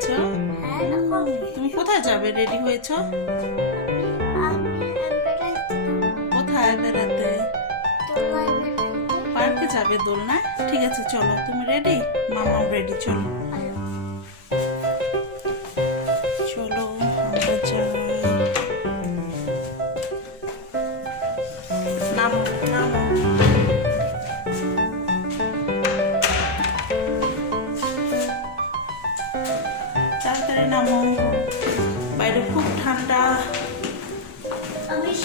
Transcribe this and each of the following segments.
হয়েছো? হ্যাঁ তুমি কোথায় যাবে? রেডি হয়েছো? কোথায় বেড়াতে? পার্কে যাবে দোলনায় ঠিক আছে, চলো, তুমি রেডি মামাও রেডি চলো। চলো, আমরা যাই। নামো।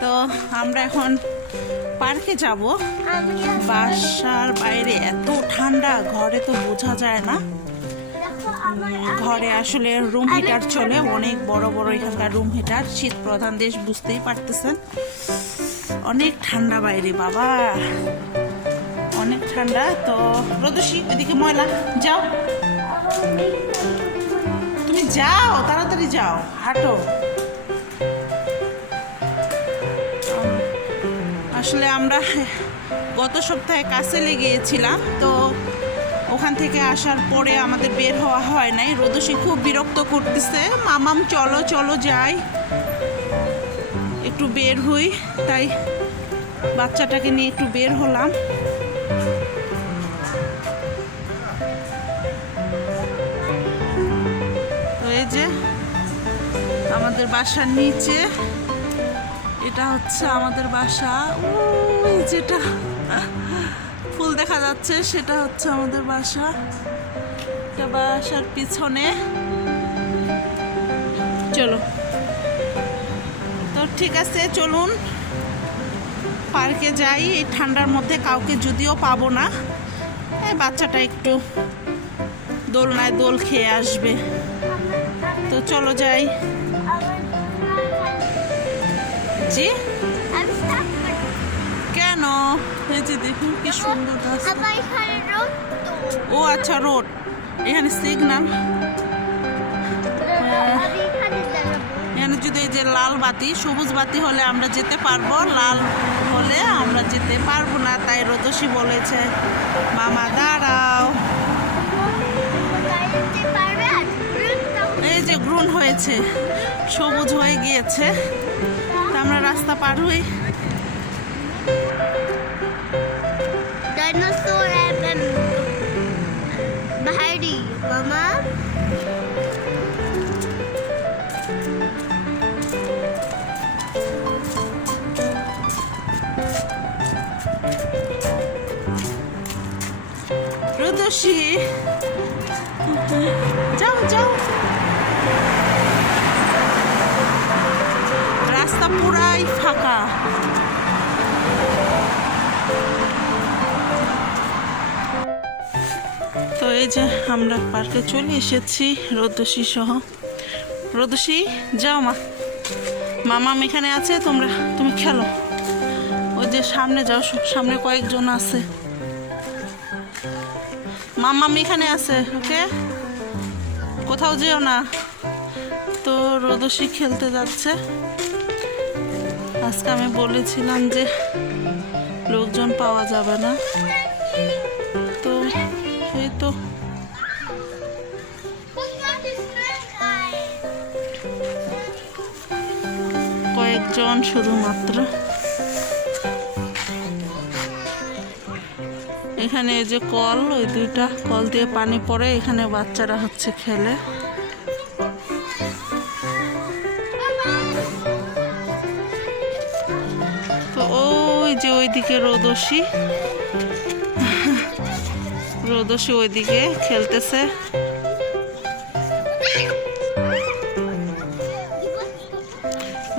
তো আমরা এখন পার্কে যাব। বাসার বাইরে এত ঠান্ডা, ঘরে তো বোঝা যায় না। ঘরে আসলে রুম হিটার চলে, অনেক বড় বড় এখানকার রুম হিটার শীত প্রধান দেশ, বুঝতেই পারতেছেন। অনেক ঠান্ডা বাইরে, বাবা। অনেক ঠান্ডা। তো রদসী ওইদিকে ময়লা, যাও। তুমি যাও, তাড়াতাড়ি যাও, হাঁটো। আসলে আমরা গত সপ্তাহে কাছেলে গিয়েছিলাম, তো ওখান থেকে আসার পরে আমাদের বের হওয়া হয় নাই। রোদসী খুব বিরক্ত করতেছে, মামাম, চলো চলো যাই। একটু বের হই। তাই বাচ্চাটাকে নিয়ে একটু বের হলাম। যে আমাদের বাসার নিচে এটা হচ্ছে আমাদের বাসা। ওই যেটা ফুল দেখা যাচ্ছে, সেটা হচ্ছে আমাদের বাসা। বাসার পিছনে। চলো। তো ঠিক আছে, চলুন। পার্কে যাই, এই ঠান্ডার মধ্যে কাউকে যদিও পাবো না। বাচ্চাটা একটু দোলনায় দোল খেয়ে আসবে। তো চলো যাই। জি কেন? এই যে দেখুন কি সুন্দর রাস্তা। ও আচ্ছা রোড। এখানে সিগন্যাল আমি এখানে যদি এই যে লাল বাতি সবুজ বাতি হলে আমরা যেতে পারব লাল হলে আমরা যেতে পারব না তাই রোদসী বলেছে। মামা দাঁড়াও। এই যে গ্রুন হয়েছে সবুজ হয়ে গিয়েছে। আমরা রাস্তা পার হই ডাইনোসর এবং ভারী মামা। রোদসী এই যে আমরা পার্কে চলে এসেছি রোদসী সহ। রোদসী যাও মা। মামাম এখানে আছে, তোমরা, তুমি খেলো। ওই যে সামনে যাও সামনে কয়েকজন আছে। মামাম এখানে আছে, ওকে? কোথাও যেও না। তো রোদসী খেলতে যাচ্ছে। আজকে আমি বলেছিলাম যে লোকজন পাওয়া যাবে না। তো এই তো। কয়েকজন শুধুমাত্র। এখানে এই যে কল, ওই দুইটা কল দিয়ে পানি পড়ে, এখানে বাচ্চারা হচ্ছে খেলে। তো ওই যে ওইদিকে রোদসী। রোদসী ওইদিকে খেলতেছে।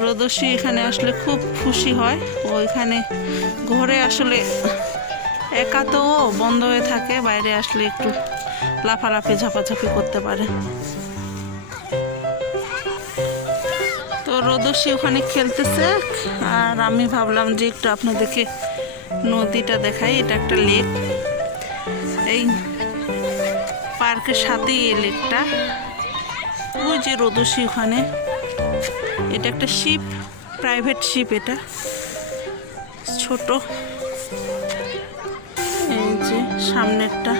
রোদসী এখানে আসলে খুব খুশি হয়। ও এখানে ঘরে আসলে একা তো বন্ধ হয়ে থাকে, বাইরে আসলে একটু লাফালাফি, ঝাপাঝাপি করতে পারে। তো রোদসী ওখানে খেলতেছে, আর আমি ভাবলাম যে একটু আপনাদেরকে নদীটা দেখাই, এটা একটা লেক। এই পার্কের সাথে এই লেকটা। ওই যে রোদসী ওখানে। এটা একটা শিপ প্রাইভেট শিপ এটা। ছোট। এই যে সামনেরটা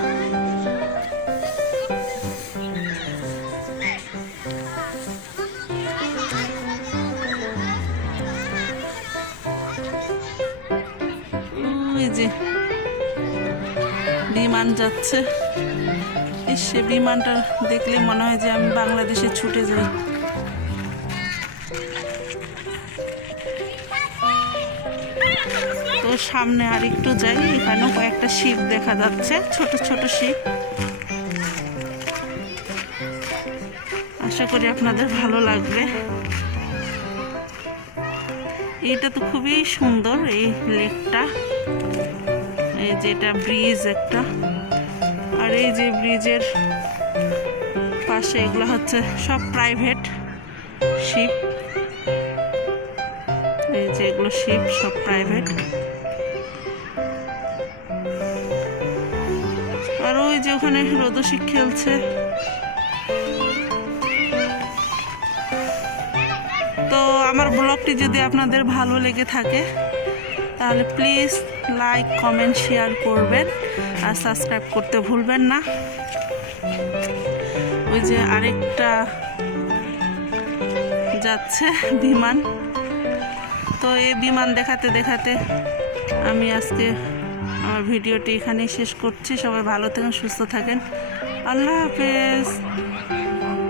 যে বিমান যাচ্ছে। সে বিমানটা দেখলে মনে হয় যে আমি বাংলাদেশে ছুটে যাই। তো সামনে আর একটু যাই এখানেও কয়েকটা শিপ দেখা যাচ্ছে, ছোট ছোট শিপ। আশা করি আপনাদের ভালো লাগবে। এটা তো খুবই সুন্দর, এই লেকটা। এই যে এটা ব্রিজ একটা। আর এই যে ব্রিজের পাশে এগুলো হচ্ছে সব প্রাইভেট শিপ এই যে এগুলো শিপ সব প্রাইভেট আর ওই যে ওখানে রোদসী খেলছে। তো আমার ব্লগটি যদি আপনাদের ভালো লেগে থাকে তাহলে প্লিজ লাইক কমেন্ট শেয়ার করবেন। আর সাবস্ক্রাইব করতে ভুলবেন না। ওই যে আরেকটা যাচ্ছে বিমান। তো এই বিমান দেখাতে দেখাতে আমি আজকে আমার ভিডিওটি এখানেই শেষ করছি। সবাই ভালো থাকেন, সুস্থ থাকেন। আল্লাহ হাফেজ।